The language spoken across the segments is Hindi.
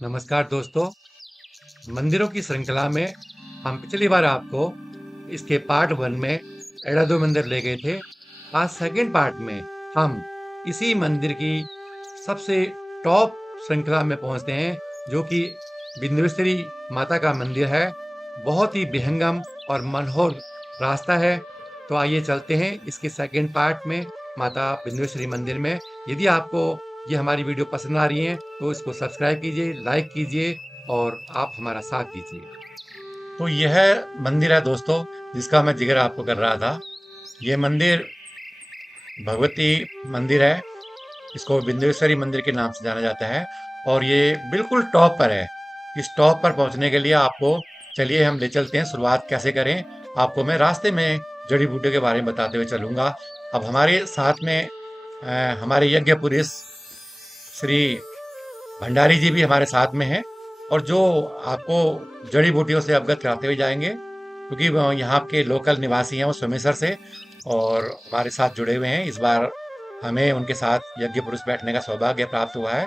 नमस्कार दोस्तों, मंदिरों की श्रृंखला में हम पिछली बार आपको इसके पार्ट 1 में एड़ादो मंदिर ले गए थे। आज सेकंड पार्ट में हम इसी मंदिर की सबसे टॉप श्रृंखला में पहुंचते हैं, जो कि विंध्येश्वरी माता का मंदिर है। बहुत ही विहंगम और मनोहर रास्ता है। तो आइए चलते हैं इसके सेकंड पार्ट में, माता विंध्येश्वरी मंदिर में। यदि आपको ये हमारी वीडियो पसंद आ रही है तो इसको सब्सक्राइब कीजिए, लाइक कीजिए और आप हमारा साथ दीजिए। तो यह मंदिर है दोस्तों, जिसका मैं जिक्र आपको कर रहा था। ये मंदिर भगवती मंदिर है। इसको विंध्येश्वरी मंदिर के नाम से जाना जाता है और ये बिल्कुल टॉप पर है। इस टॉप पर पहुंचने के लिए आपको, चलिए हम ले चलते हैं। शुरुआत कैसे करें, आपको मैं रास्ते में जड़ी बूटियों के बारे में बताते हुए चलूंगा। अब हमारे साथ में हमारे यज्ञ पुरुष श्री भंडारी जी भी हमारे साथ में हैं, और जो आपको जड़ी बूटियों से अवगत कराते हुए जाएंगे, क्योंकि वो यहाँ के लोकल निवासी हैं, वो सोमेश्वर से और हमारे साथ जुड़े हुए हैं। इस बार हमें उनके साथ यज्ञ पुरुष बैठने का सौभाग्य प्राप्त हुआ है।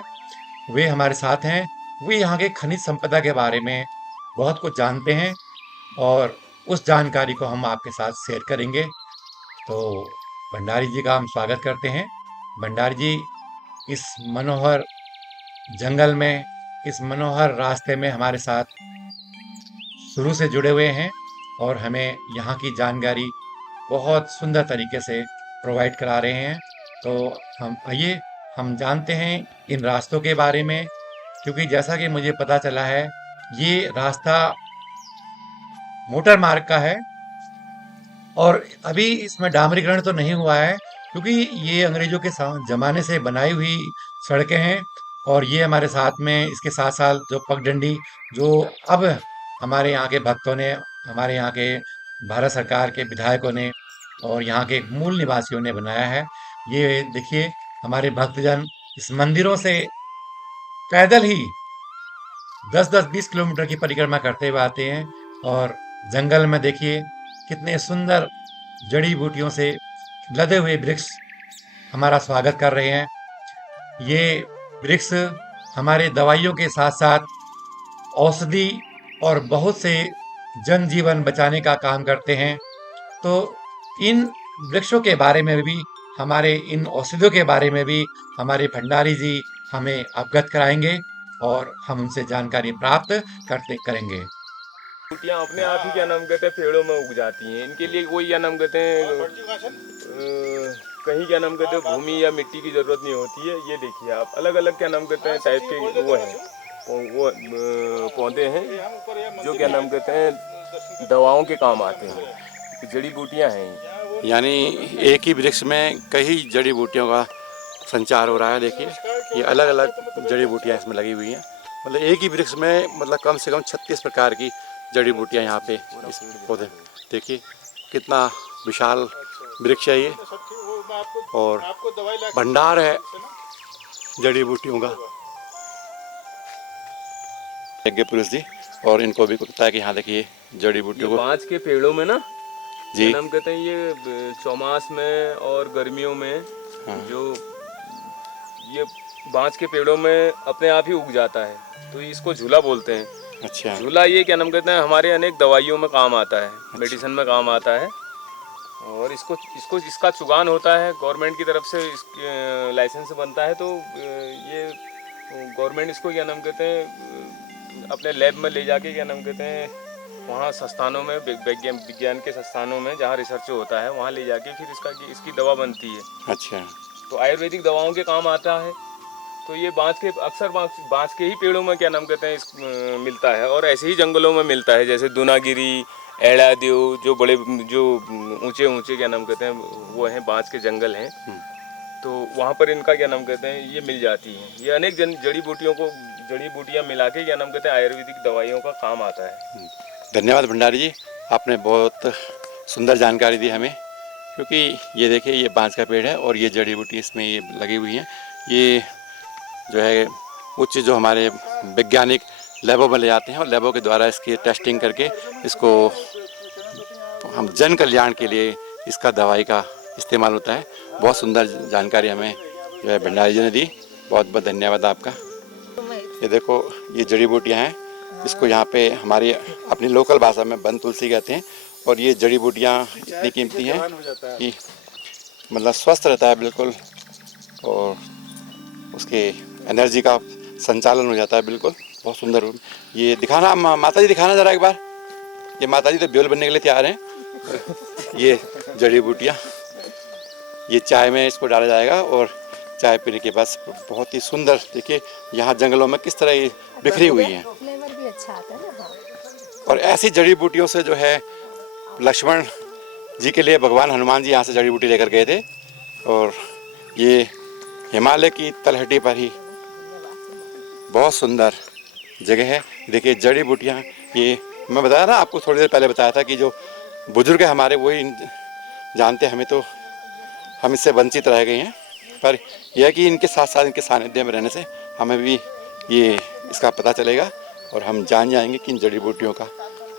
वे हमारे साथ हैं। वे यहाँ के खनिज संपदा के बारे में बहुत कुछ जानते हैं और उस जानकारी को हम आपके साथ शेयर करेंगे। तो भंडारी जी का हम स्वागत करते हैं। भंडारी जी इस मनोहर जंगल में, इस मनोहर रास्ते में हमारे साथ शुरू से जुड़े हुए हैं और हमें यहाँ की जानकारी बहुत सुंदर तरीके से प्रोवाइड करा रहे हैं। तो हम आइए हम जानते हैं इन रास्तों के बारे में, क्योंकि जैसा कि मुझे पता चला है, ये रास्ता मोटर मार्ग का है और अभी इसमें डामरीकरण तो नहीं हुआ है, क्योंकि ये अंग्रेजों के जमाने से बनाई हुई सड़कें हैं। और ये हमारे साथ में, इसके साथ साथ जो पगडंडी, जो अब हमारे यहाँ के भक्तों ने, हमारे यहाँ के भारत सरकार के विधायकों ने और यहाँ के मूल निवासियों ने बनाया है। ये देखिए, हमारे भक्तजन इस मंदिरों से पैदल ही 10-10, 20 किलोमीटर की परिक्रमा करते हुए आते हैं। और जंगल में देखिए कितने सुंदर जड़ी बूटियों से लदे हुए वृक्ष हमारा स्वागत कर रहे हैं। ये वृक्ष हमारे दवाइयों के साथ साथ औषधि और बहुत से जनजीवन बचाने का काम करते हैं। तो इन वृक्षों के बारे में भी, हमारे इन औषधियों के बारे में भी हमारे भंडारी जी हमें अवगत कराएंगे और हम उनसे जानकारी प्राप्त करते करेंगे। बूटियाँ अपने आप ही क्या नाम कहते हैं पेड़ों में उग जाती हैं। इनके लिए कोई क्या नाम कहते हैं कहीं क्या नाम कहते हैं भूमि या मिट्टी की जरूरत नहीं होती है। ये देखिए आप, अलग अलग क्या नाम कहते हैं टाइप के वो हैं, वो पौधे हैं जो क्या नाम कहते हैं दवाओं के काम आते हैं। जड़ी बूटियाँ हैं, यानी एक ही वृक्ष में कई जड़ी बूटियों का संचार हो रहा है। देखिए ये अलग अलग जड़ी बूटियाँ इसमें लगी हुई हैं। मतलब एक ही वृक्ष में मतलब कम से कम 36 प्रकार की जड़ी बूटियाँ यहाँ पे इस पौधे। देखिए कितना विशाल वृक्ष है ये, और भंडार है जड़ी बूटियों का। यज्ञ पुरुष जी, और इनको भी पता है कि यहाँ देखिए जड़ी बूटियों को बांस के पेड़ों में ना जी हम कहते हैं ये चौमास में और गर्मियों में जो ये बांस के पेड़ों में अपने आप ही उग जाता है, तो इसको झूला बोलते हैं। अच्छा, झूला ये क्या नाम कहते हैं हमारे अनेक दवाइयों में काम आता है, मेडिसिन में काम आता है। और इसको इसको इसका चुगान होता है गवर्नमेंट की तरफ से, लाइसेंस बनता है। तो ये गवर्नमेंट इसको क्या नाम कहते हैं अपने लैब में ले जाके क्या नाम कहते हैं वहाँ संस्थानों में, विज्ञान के संस्थानों में जहाँ रिसर्च होता है, वहाँ ले जाके फिर इसकी दवा बनती है। अच्छा, तो आयुर्वेदिक दवाओं के काम आता है। तो ये अक्सर बांस के ही पेड़ों में क्या नाम कहते हैं मिलता है, और ऐसे ही जंगलों में मिलता है, जैसे दुनागिरी, एड़ादेव, जो बड़े जो ऊंचे ऊंचे क्या नाम कहते हैं वो हैं, बांस के जंगल हैं। तो वहाँ पर इनका क्या नाम कहते हैं ये मिल जाती है। ये अनेक जड़ी बूटियाँ मिला के क्या नाम कहते हैं आयुर्वेदिक दवाइयों का काम आता है। धन्यवाद भंडारी जी, आपने बहुत सुंदर जानकारी दी हमें। क्योंकि ये देखिए ये बांस का पेड़ है और ये जड़ी बूटी इसमें ये लगी हुई हैं। ये जो है उच्च जो हमारे वैज्ञानिक लैबों में ले जाते हैं और लैबों के द्वारा इसकी टेस्टिंग करके इसको हम जन कल्याण के लिए इसका दवाई का इस्तेमाल होता है। बहुत सुंदर जानकारी हमें जो है भंडारी जी ने दी। बहुत बहुत धन्यवाद आपका। ये देखो, ये जड़ी बूटियाँ हैं, इसको यहाँ पे हमारी अपनी लोकल भाषा में बन तुलसी कहते हैं। और ये जड़ी बूटियाँ इतनी कीमती हैं कि मतलब स्वस्थ रहता है बिल्कुल, और उसके एनर्जी का संचालन हो जाता है बिल्कुल। बहुत सुंदर। ये दिखाना माता जी, दिखाना ज़रा एक बार। ये माता जी तो ब्योल बनने के लिए तैयार हैं। ये जड़ी बूटियाँ, ये चाय में इसको डाला जाएगा और चाय पीने के बाद बहुत ही सुंदर। देखिए यहाँ जंगलों में किस तरह ये बिखरी हुई हैं। फ्लेवर भी अच्छा आता है ना। हाँ। और ऐसी जड़ी बूटियों से जो है लक्ष्मण जी के लिए भगवान हनुमान जी यहाँ से जड़ी बूटी लेकर गए थे। और ये हिमालय की तलहटी पर ही बहुत सुंदर जगह है। देखिए जड़ी बूटियाँ, ये मैं बताया ना आपको, थोड़ी देर पहले बताया था कि जो बुजुर्ग है हमारे वही जानते हैं, हमें तो हम इससे वंचित रह गए हैं। पर यह है कि इनके साथ साथ इनके सानिध्य में रहने से हमें भी ये इसका पता चलेगा और हम जान जाएंगे कि इन जड़ी बूटियों का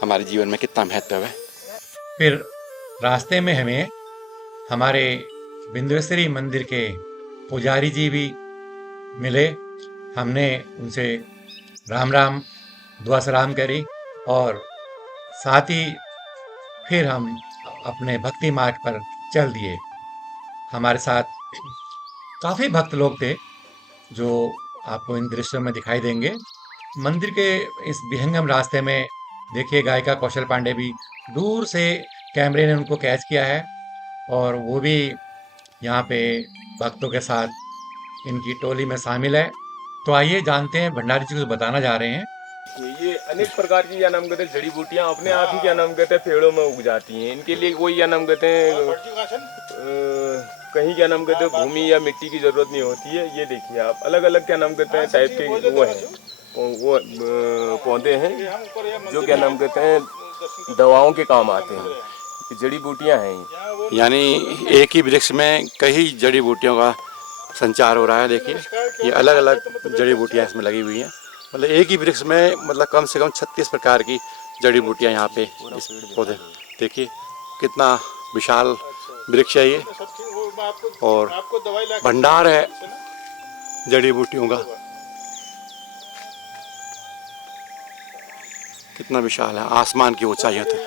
हमारे जीवन में कितना महत्व है। फिर रास्ते में हमें हमारे बिंदेश्वरी मंदिर के पुजारी जी भी मिले। हमने उनसे राम राम दुआ सलाम करी और साथ ही फिर हम अपने भक्ति मार्ग पर चल दिए। हमारे साथ काफ़ी भक्त लोग थे जो आपको इन दृश्यों में दिखाई देंगे। मंदिर के इस विहंगम रास्ते में देखिए गायिका कौशल पांडे भी दूर से कैमरे ने उनको कैच किया है और वो भी यहाँ पे भक्तों के साथ इनकी टोली में शामिल है। तो आइए जानते हैं भंडारी जी कुछ बताना जा रहे हैं। ये अनेक प्रकार की क्या नाम कहते हैं जड़ी बूटियां अपने आप ही क्या नाम कहते हैं पेड़ों में उग जाती हैं। इनके लिए कोई क्या नाम कहते हैं कहीं क्या नाम कहते हैं भूमि या मिट्टी की जरूरत नहीं होती है। ये देखिए आप, अलग अलग क्या नाम कहते हैं टाइप के वो पौधे हैं जो क्या नाम कहते हैं दवाओं के काम आते हैं। ये जड़ी बूटियां हैं। यानी एक ही वृक्ष में कई जड़ी बूटियों का संचार हो रहा है। देखिए ये अलग अलग जड़ी बूटियाँ इसमें लगी हुई हैं। मतलब एक ही वृक्ष में मतलब कम से कम 36 प्रकार की जड़ी बूटियाँ यहाँ पे इस पौधे। देखिए कितना विशाल वृक्ष है ये, और भंडार है जड़ी बूटियों का। कितना विशाल है, आसमान की ऊंचाइयों तक।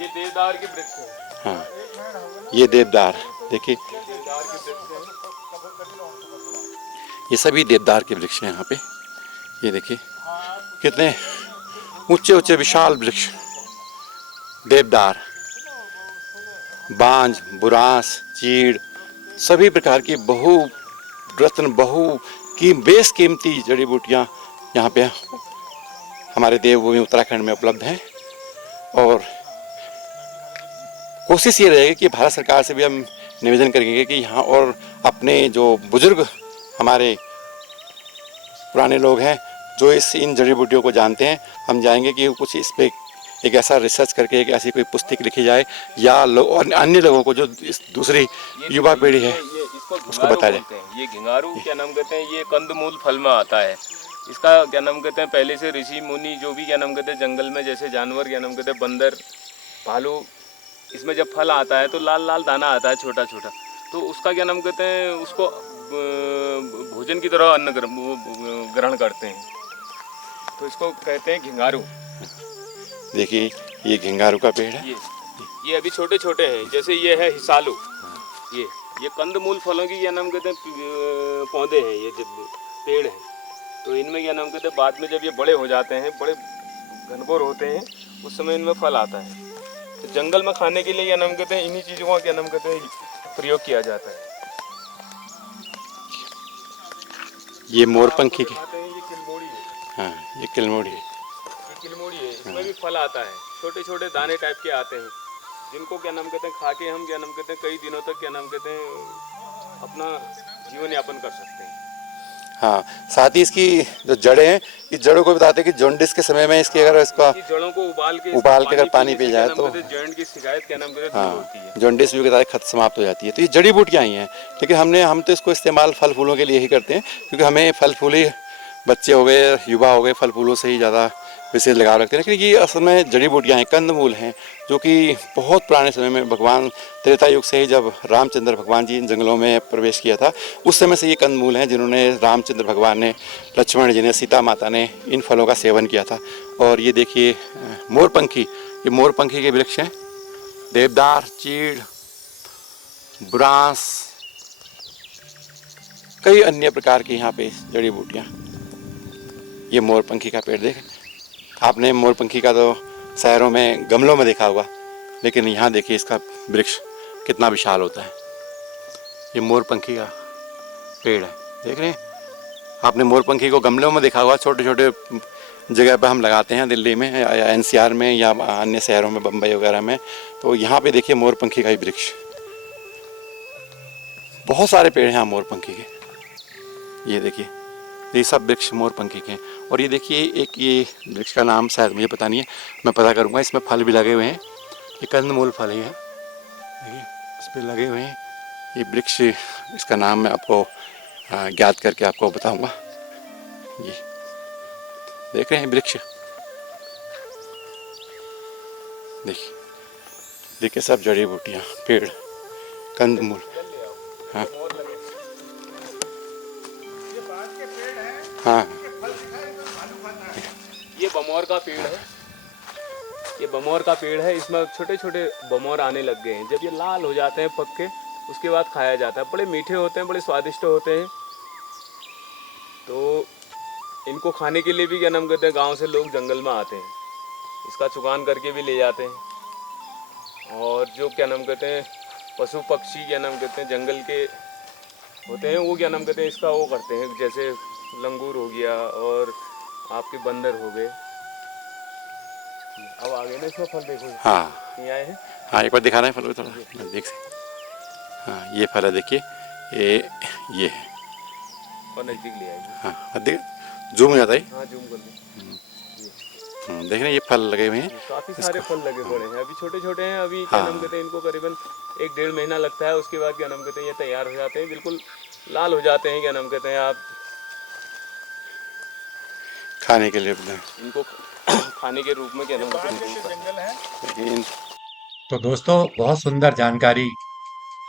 ये देवदार के वृक्ष हैं। हाँ, ये देवदार देखिए, ये सभी देवदार के वृक्ष हैं यहाँ पे। ये देखिए कितने ऊंचे ऊंचे विशाल वृक्ष। देवदार, बांज, बुरांस, चीड़, सभी प्रकार की बहु की बेस कीमती जड़ी बूटियाँ यहाँ पे हमारे देवभूमि उत्तराखंड में उपलब्ध हैं। और कोशिश ये रहेगी कि भारत सरकार से भी हम निवेदन करेंगे कि यहाँ और अपने जो बुजुर्ग हमारे पुराने लोग हैं जो इन जड़ी बूटियों को जानते हैं, हम जाएंगे कि कुछ इस पे एक ऐसा रिसर्च करके एक ऐसी कोई पुस्तक लिखी जाए या और अन्य लोगों को जो दूसरी युवा पीढ़ी है उसको बताया जाए। ये घिंगारू क्या नाम कहते हैं, ये कंदमूल फल में आता है। इसका क्या नाम कहते हैं पहले से ऋषि मुनि जो भी क्या नाम कहते हैं जंगल में जैसे जानवर क्या नाम कहते हैं बंदर, भालू, इसमें जब फल आता है तो लाल लाल दाना आता है छोटा छोटा, तो उसका क्या नाम कहते हैं उसको भोजन की तरह अन्न ग्रहण करते हैं, तो इसको कहते हैं घिंगारू। देखिए ये घिंगारू का पेड़ है। ये अभी छोटे छोटे हैं, जैसे ये है हिसालू। ये कंदमूल फलों की क्या नाम कहते हैं पौधे हैं, ये जब पेड़ हैं तो इनमें क्या नाम कहते हैं बाद में जब ये बड़े हो जाते हैं, बड़े घनघोर होते हैं, उस समय इनमें फल आता है। तो जंगल में खाने के लिए क्या नाम कहते हैं इन्हीं चीज़ों का क्या नाम कहते हैं प्रयोग किया जाता है। ये मोरपंखी की, ये किलमोड़ी है। हाँ ये किलमोड़ी है। ये किलमोड़ी है, इसमें भी फल आता है, छोटे छोटे दाने टाइप के आते हैं, जिनको क्या नाम कहते हैं खा के हम क्या नाम कहते हैं कई दिनों तक क्या नाम कहते हैं अपना जीवन यापन कर सकते हैं। हाँ, साथ ही इसकी जो जड़ें हैं, इस जड़ों को बताते हैं कि जॉन्डिस के समय में इसकी अगर इसका जड़ों को उबाल के अगर पानी पी जाए तो जॉइंट की शिकायत क्या नाम कहते हैं दूर होती है। जॉन्डिस भी कहता है खत्म समाप्त हो जाती है। तो ये जड़ी बूटियाँ ही हैं, लेकिन हम तो इसको इस्तेमाल फल फूलों के लिए ही करते हैं, क्योंकि हमें फल फूल ही, बच्चे हो गए, युवा हो गए, फल फूलों से ही ज़्यादा विशेष लगाव रखते हैं। लेकिन ये असल में जड़ी बूटियाँ हैं, कंदमूल हैं, जो कि बहुत पुराने समय में भगवान त्रेता युग से ही, जब रामचंद्र भगवान जी इन जंगलों में प्रवेश किया था, उस समय से ये कंदमूल हैं जिन्होंने रामचंद्र भगवान ने, लक्ष्मण जी ने, सीता माता ने इन फलों का सेवन किया था। और ये देखिए मोरपंखी, ये मोरपंखी के वृक्ष हैं, देवदार, चीड़, बुरांस, कई अन्य प्रकार की यहाँ पे जड़ी बूटियाँ। ये मोरपंखी का पेड़ देखें, आपने मोरपंखी का तो शहरों में गमलों में देखा होगा, लेकिन यहाँ देखिए इसका वृक्ष कितना विशाल होता है। ये मोरपंखी का पेड़ है, देख रहे हैं। आपने मोरपंखी को गमलों में देखा होगा, छोटे छोटे जगह पर हम लगाते हैं दिल्ली में या एनसीआर में या अन्य शहरों में, बम्बई वगैरह में। तो यहाँ पे देखिए मोरपंखी का ही वृक्ष, बहुत सारे पेड़ हैं यहाँ मोरपंखी के। ये देखिए, ये सब वृक्ष मोरपंखी के हैं। और ये देखिए एक, ये वृक्ष का नाम शायद मुझे पता नहीं है, मैं पता करूँगा। इसमें फल भी लगे हुए हैं, ये कंदमूल फल ही है, देखिए इस पर लगे हुए हैं। ये वृक्ष, इसका नाम मैं आपको ज्ञात करके आपको बताऊँगा। ये देख रहे हैं वृक्ष, देखिए देखिए सब जड़ी बूटियाँ, पेड़, कंदमूल। हाँ हाँ, ये बमौर का पेड़ है, ये बमौर का पेड़ है। इसमें छोटे छोटे बमौर आने लग गए हैं। जब ये लाल हो जाते हैं पक के, उसके बाद खाया जाता है। बड़े मीठे होते हैं, बड़े स्वादिष्ट होते हैं। तो इनको खाने के लिए भी क्या नाम कहते हैं, गांव से लोग जंगल में आते हैं, इसका चुगान करके भी ले जाते हैं। और जो क्या नाम कहते हैं पशु पक्षी क्या नाम कहते हैं जंगल के होते हैं, वो क्या नाम कहते हैं इसका वो करते हैं, जैसे लंगूर हो गया और आपके बंदर हो गए। अब आगे ना इसमें फल देखो, हाँ ये आए हैं। हाँ, एक बार दिखाना है फल थोड़ा, मैं देख सकते। हाँ ये फल है, देखिए ये है। और नजदीक ले आएंगे। हाँ देख, जूम हो जाता है। हाँ जूम कर लो। देख रहे हैं ये फल लगे हुए हैं, काफी सारे फल लगे पड़े हैं, अभी छोटे छोटे हैं। अभी क्या नाम कहते हैं इनको करीबन 1-1.5 महीना लगता है, उसके बाद क्या नाम कहते हैं ये तैयार हो जाते हैं, बिल्कुल लाल हो जाते हैं। क्या नाम कहते हैं आप खाने के लिए इनको खाने के रूप में क्या नाम कहते हैं। लेकिन तो दोस्तों, बहुत सुंदर जानकारी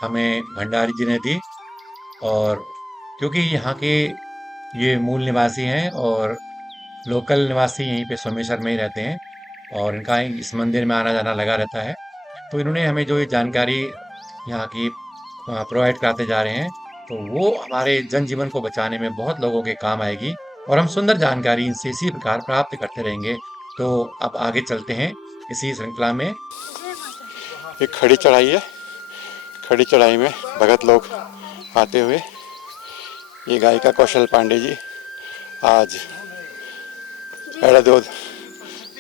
हमें भंडारी जी ने दी। और क्योंकि यहाँ के ये मूल निवासी हैं और लोकल निवासी यहीं पे सोमेश्वर में ही रहते हैं और इनका इस मंदिर में आना जाना लगा रहता है, तो इन्होंने हमें जो ये जानकारी यहाँ की प्रोवाइड कराते जा रहे हैं, तो वो हमारे जनजीवन को बचाने में बहुत लोगों के काम आएगी और हम सुंदर जानकारी इनसे इसी प्रकार प्राप्त करते रहेंगे। तो अब आगे चलते हैं इसी श्रृंखला में। एक खड़ी चढ़ाई है, खड़ी चढ़ाई में भगत लोग आते हुए, ये गायिका कौशल पांडे जी आज एड़ादो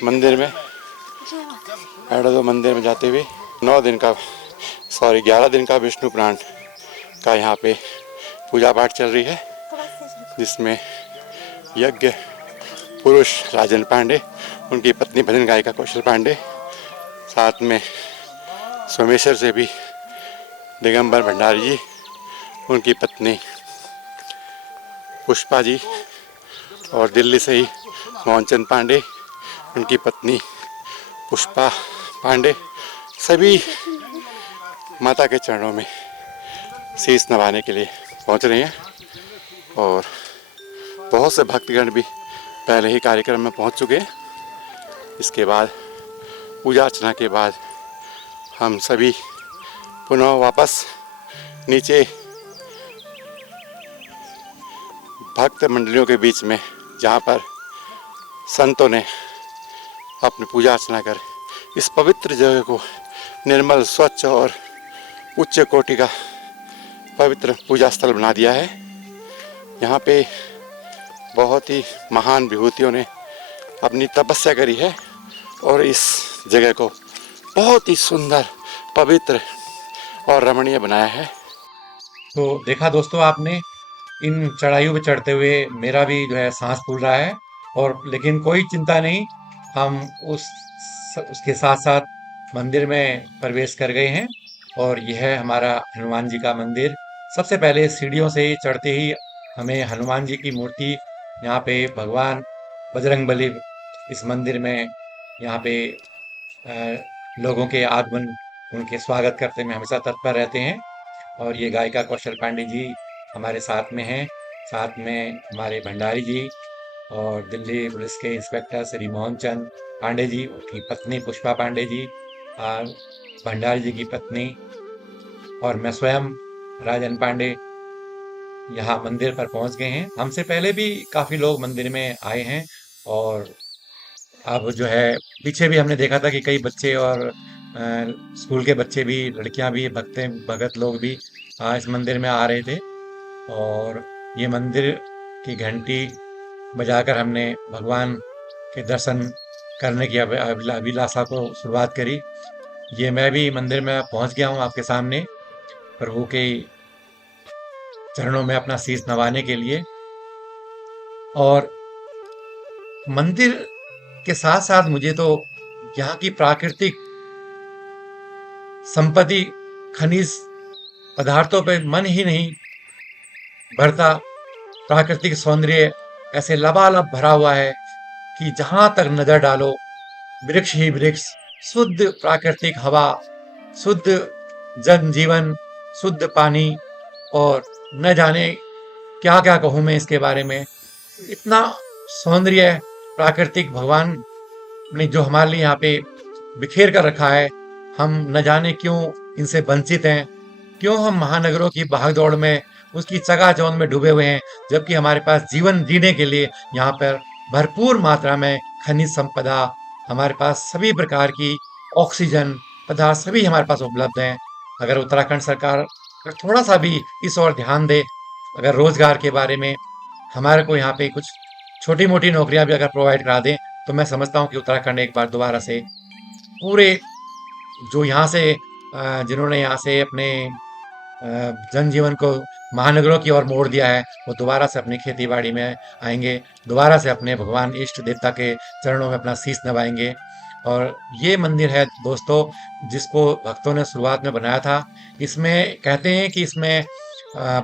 मंदिर में जाते हुए 11 दिन का विष्णु पुराण का यहाँ पे पूजा पाठ चल रही है, जिसमें यज्ञ पुरुष राजन पांडे, उनकी पत्नी भजन गायिका कौशल पांडे, साथ में सोमेश्वर से भी दिगंबर भंडारी जी, उनकी पत्नी पुष्पा जी, और दिल्ली से ही मोहनचंद पांडे, उनकी पत्नी पुष्पा पांडे, सभी माता के चरणों में शीश नवाने के लिए पहुंच रहे हैं। और बहुत से भक्तगण भी पहले ही कार्यक्रम में पहुंच चुके हैं। इसके बाद पूजा अर्चना के बाद हम सभी पुनः वापस नीचे भक्त मंडलियों के बीच में, जहाँ पर संतों ने अपनी पूजा अर्चना कर इस पवित्र जगह को निर्मल, स्वच्छ और उच्च कोटि का पवित्र पूजा स्थल बना दिया है। यहाँ पे बहुत ही महान विभूतियों ने अपनी तपस्या करी है और इस जगह को बहुत ही सुंदर, पवित्र और रमणीय बनाया है। तो देखा दोस्तों आपने, इन चढ़ाइयों पे चढ़ते हुए मेरा भी जो है सांस फूल रहा है। और लेकिन कोई चिंता नहीं, हम उसके साथ साथ मंदिर में प्रवेश कर गए हैं। और यह है हमारा हनुमान जी का मंदिर। सबसे पहले सीढ़ियों से चढ़ते ही हमें हनुमान जी की मूर्ति, यहाँ पे भगवान बजरंगबली इस मंदिर में यहाँ पे लोगों के आगमन, उनके स्वागत करने में हमेशा तत्पर रहते हैं। और ये गायिका कौशल पांडे जी हमारे साथ में हैं, साथ में हमारे भंडारी जी और दिल्ली पुलिस के इंस्पेक्टर श्री मोहन चंद पांडे जी, उनकी पत्नी पुष्पा पांडे जी, भंडारी जी की पत्नी, और मैं स्वयं राजन पांडे यहाँ मंदिर पर पहुंच गए हैं। हमसे पहले भी काफी लोग मंदिर में आए हैं, और अब जो है पीछे भी हमने देखा था कि कई बच्चे और स्कूल के बच्चे भी, लड़कियां भी, भगत लोग भी इस मंदिर में आ रहे थे। और ये मंदिर की घंटी बजाकर हमने भगवान के दर्शन करने की अभिलाषा को शुरुआत करी। ये मैं भी मंदिर में पहुंच गया हूं आपके सामने, प्रभु के चरणों में अपना शीश नवाने के लिए। और मंदिर के साथ साथ मुझे तो यहाँ की प्राकृतिक संपत्ति, खनिज पदार्थों पे मन ही नहीं भरता। प्राकृतिक सौंदर्य ऐसे लबालब भरा हुआ है कि जहां तक नजर डालो वृक्ष ही वृक्ष, शुद्ध प्राकृतिक हवा, शुद्ध जनजीवन, शुद्ध पानी, और न जाने क्या क्या कहूं मैं इसके बारे में। इतना सौंदर्य प्राकृतिक भगवान ने जो हमारे लिए यहाँ पे बिखेर कर रखा है, हम न जाने क्यों इनसे वंचित हैं, क्यों हम महानगरों की भागदौड़ में, उसकी चकाचौंध में डूबे हुए हैं, जबकि हमारे पास जीवन जीने के लिए यहाँ पर भरपूर मात्रा में खनिज संपदा, हमारे पास सभी प्रकार की ऑक्सीजन पदार्थ सभी हमारे पास उपलब्ध हैं। अगर उत्तराखंड सरकार अगर थोड़ा सा भी इस ओर ध्यान दे, अगर रोजगार के बारे में हमारे को यहाँ पे कुछ छोटी मोटी नौकरियां भी अगर प्रोवाइड करा दें, तो मैं समझता हूँ कि उत्तराखंड एक बार दोबारा से पूरे जो यहाँ से जिन्होंने यहाँ से अपने जनजीवन को महानगरों की ओर मोड़ दिया है, वो दोबारा से अपनी खेती बाड़ी में आएंगे, दोबारा से अपने भगवान इष्ट देवता के चरणों में अपना शीश नवाएंगे। और ये मंदिर है दोस्तों, जिसको भक्तों ने शुरुआत में बनाया था। इसमें कहते हैं कि इसमें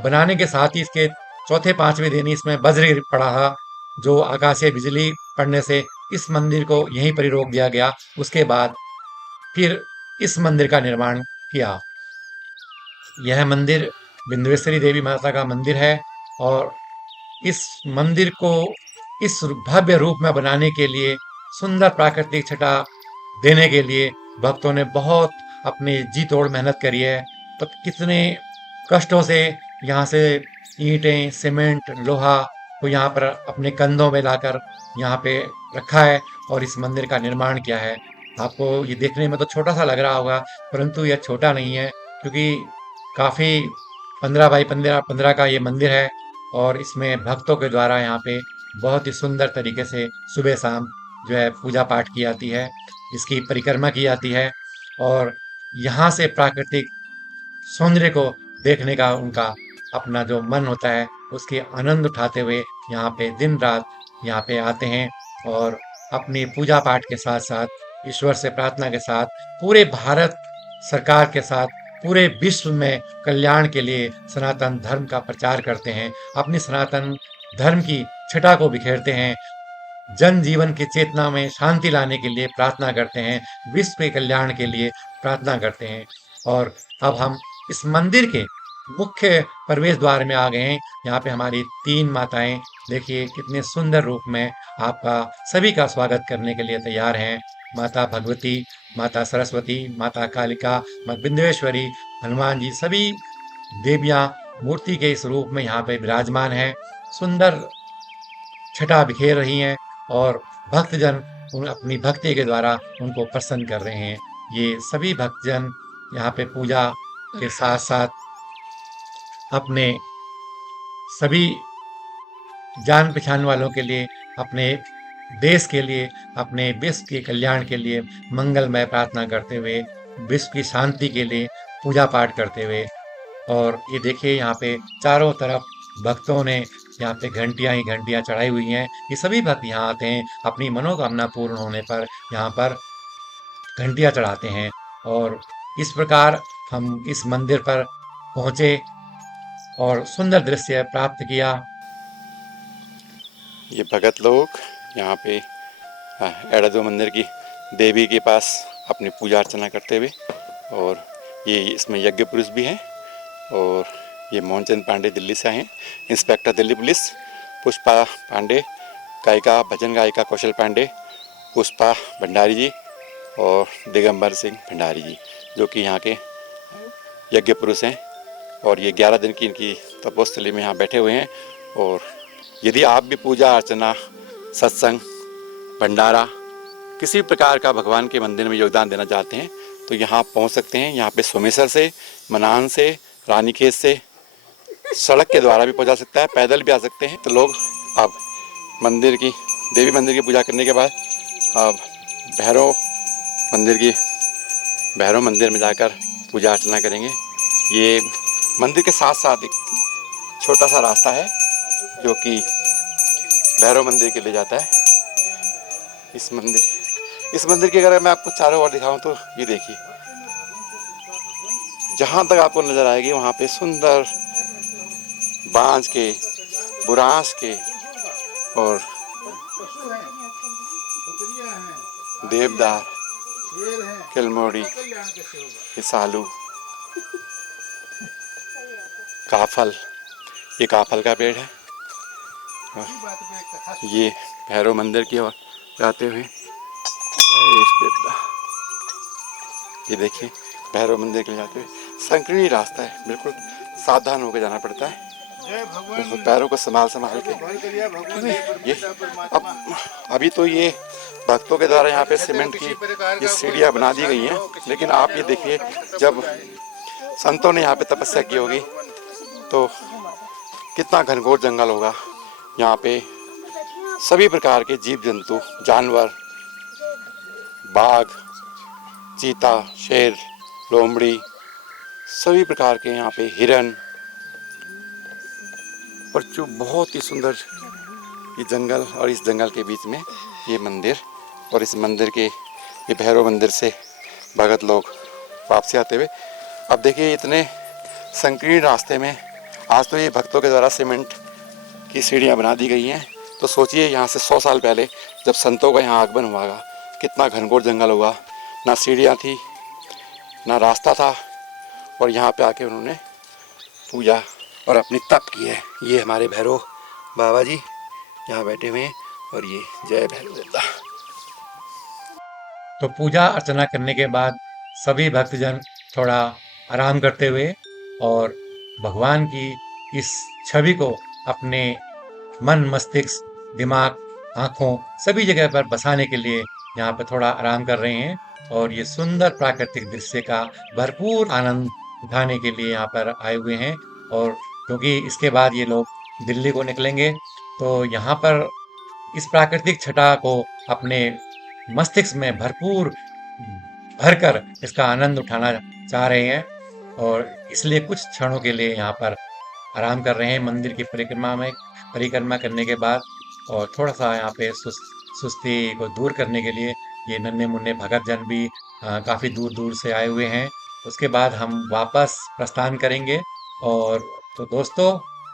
बनाने के साथ ही इसके चौथे पांचवें दिन ही इसमें वज्र पड़ा था, जो आकाशीय बिजली पड़ने से इस मंदिर को यहीं पर ही रोक दिया गया। उसके बाद फिर इस मंदिर का निर्माण किया। यह मंदिर बिंदुएश्वरी देवी माता का मंदिर है, और इस मंदिर को इस भव्य रूप में बनाने के लिए, सुंदर प्राकृतिक छटा देने के लिए भक्तों ने बहुत अपनी जी तोड़ मेहनत करी है। तो कितने कष्टों से यहाँ से ईंटें, सीमेंट, लोहा को यहाँ पर अपने कंधों में लाकर यहाँ पे रखा है और इस मंदिर का निर्माण किया है। आपको ये देखने में तो छोटा सा लग रहा होगा, परंतु यह छोटा नहीं है, क्योंकि काफ़ी 15 बाई 15 का ये मंदिर है। और इसमें भक्तों के द्वारा यहाँ पे बहुत ही सुंदर तरीके से सुबह शाम जो है पूजा पाठ की जाती है, इसकी परिक्रमा की जाती है, और यहाँ से प्राकृतिक सौंदर्य को देखने का उनका अपना जो मन होता है, उसके आनंद उठाते हुए यहाँ पे दिन रात यहाँ पे आते हैं। और अपनी पूजा पाठ के साथ साथ, ईश्वर से प्रार्थना के साथ, पूरे भारत सरकार के साथ, पूरे विश्व में कल्याण के लिए सनातन धर्म का प्रचार करते हैं, अपनी सनातन धर्म की छटा को बिखेरते हैं, जन जीवन की चेतना में शांति लाने के लिए प्रार्थना करते हैं, विश्व के कल्याण के लिए प्रार्थना करते हैं। और अब हम इस मंदिर के मुख्य प्रवेश द्वार में आ गए हैं। यहाँ पे हमारी 3 माताएं देखिए कितने सुंदर रूप में आपका सभी का स्वागत करने के लिए तैयार हैं। माता भगवती, माता सरस्वती, माता कालिका, माता बिंदेश्वरी, हनुमान जी, सभी देवियां मूर्ति के इस रूप में यहाँ पे विराजमान हैं, सुंदर छटा बिखेर रही हैं, और भक्तजन अपनी भक्ति के द्वारा उनको प्रसन्न कर रहे हैं। ये सभी भक्तजन यहाँ पे पूजा के साथ साथ अपने सभी जान पहचान वालों के लिए, अपने देश के लिए, अपने विश्व के कल्याण के लिए मंगलमय प्रार्थना करते हुए, विश्व की शांति के लिए पूजा पाठ करते हुए। और ये देखिए यहाँ पे चारों तरफ भक्तों ने यहाँ पे घंटियाँ ही घंटियाँ चढ़ाई हुई हैं। ये सभी भक्त यहाँ आते हैं, अपनी मनोकामना पूर्ण होने पर यहाँ पर घंटियाँ चढ़ाते हैं। और इस प्रकार हम इस मंदिर पर पहुँचे और सुंदर दृश्य प्राप्त किया। ये भगत लोग यहाँ पे एड़ादेव मंदिर की देवी के पास अपनी पूजा अर्चना करते हुए। और ये इसमें यज्ञ पुरुष भी हैं। और ये मोहनचंद पांडे दिल्ली से आए हैं, इंस्पेक्टर दिल्ली पुलिस। पुष्पा पांडे गायिका, भजन गायिका कौशल पांडे, पुष्पा भंडारी जी और दिगंबर सिंह भंडारी जी, जो कि यहाँ के यज्ञ पुरुष हैं। और ये 11 दिन की इनकी तपोस्थली में यहाँ बैठे हुए हैं। और यदि आप भी पूजा अर्चना, सत्संग, भंडारा, किसी प्रकार का भगवान के मंदिर में योगदान देना चाहते हैं तो यहाँ पहुँच सकते हैं। यहाँ पे सोमेश्वर से, मनान से, रानीखेत से सड़क के द्वारा भी पहुँचा सकता है, पैदल भी आ सकते हैं। तो लोग अब मंदिर की, देवी मंदिर की पूजा करने के बाद अब भैरव मंदिर में जाकर पूजा अर्चना करेंगे। ये मंदिर के साथ साथ एक छोटा सा रास्ता है जो कि भैरव मंदिर के लिए जाता है। इस मंदिर की अगर मैं आपको चारों ओर दिखाऊं तो ये देखिए, जहाँ तक आपको नजर आएगी वहाँ पे सुंदर बांज के, बुरांस के और देवदार, किलमोड़ी, सालू, काफल, ये काफल का पेड़ है। और ये भैरव मंदिर की ओर जाते हुए ये देखिए, भैरव मंदिर के लिए जाते हुए संकीर्ण रास्ता है, बिल्कुल सावधान होकर जाना पड़ता है, बिल्कुल पैरों को संभाल के। ये अभी तो ये भक्तों के द्वारा यहाँ पे सीमेंट की ये सीढ़ियाँ बना दी गई हैं, लेकिन आप ये देखिए जब संतों ने यहाँ पे तपस्या की होगी तो कितना घनघोर जंगल होगा। यहाँ पे सभी प्रकार के जीव जंतु, जानवर, बाघ, चीता, शेर, लोमड़ी, सभी प्रकार के यहाँ पे हिरन, और जो बहुत ही सुंदर ये जंगल, और इस जंगल के बीच में ये मंदिर, और इस मंदिर के ये भैरव मंदिर से भगत लोग वापसी आते हुए। अब देखिए इतने संकीर्ण रास्ते में आज तो ये भक्तों के द्वारा सीमेंट की सीढ़ियाँ बना दी गई हैं, तो सोचिए यहाँ से 100 साल पहले जब संतों का यहाँ आगमन हुआ कितना घनघोर जंगल होगा, ना सीढ़ियाँ थी ना रास्ता था, और यहाँ पे आके उन्होंने पूजा और अपनी तप की है। ये हमारे भैरव बाबा जी यहाँ बैठे हुए हैं, और ये जय भैरव देवता। तो पूजा अर्चना करने के बाद सभी भक्तजन थोड़ा आराम करते हुए और भगवान की इस छवि को अपने मन, मस्तिष्क, दिमाग, आँखों सभी जगह पर बसाने के लिए यहाँ पर थोड़ा आराम कर रहे हैं, और ये सुंदर प्राकृतिक दृश्य का भरपूर आनंद उठाने के लिए यहाँ पर आए हुए हैं। और क्योंकि इसके बाद ये लोग दिल्ली को निकलेंगे, तो यहाँ पर इस प्राकृतिक छटा को अपने मस्तिष्क में भरपूर भरकर इसका आनंद उठाना चाह रहे हैं, और इसलिए कुछ क्षणों के लिए यहाँ पर आराम कर रहे हैं मंदिर की परिक्रमा करने के बाद। और थोड़ा सा यहाँ पे सुस्ती को दूर करने के लिए ये नन्हे मुन्ने भगत जन भी काफ़ी दूर दूर से आए हुए हैं। उसके बाद हम वापस प्रस्थान करेंगे। और तो दोस्तों,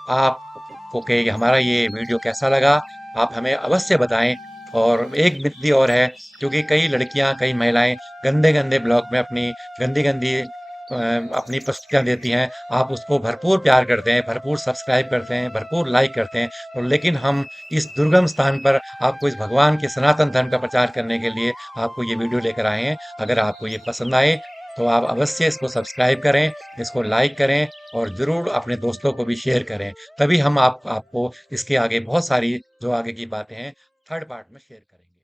आपको के हमारा ये वीडियो कैसा लगा आप हमें अवश्य बताएं। और एक विनती और है, क्योंकि कई लड़कियां, कई महिलाएं गंदे गंदे ब्लॉग में अपनी गंदी गंदी अपनी प्रस्तुतियां देती हैं, आप उसको भरपूर प्यार करते हैं, भरपूर सब्सक्राइब करते हैं, भरपूर लाइक करते हैं, और लेकिन हम इस दुर्गम स्थान पर आपको इस भगवान के सनातन धर्म का प्रचार करने के लिए आपको ये वीडियो लेकर आए हैं। अगर आपको ये पसंद आए तो आप अवश्य इसको सब्सक्राइब करें, इसको लाइक करें, और ज़रूर अपने दोस्तों को भी शेयर करें। तभी हम आपको इसके आगे बहुत सारी जो आगे की बातें हैं थर्ड पार्ट में शेयर करेंगे।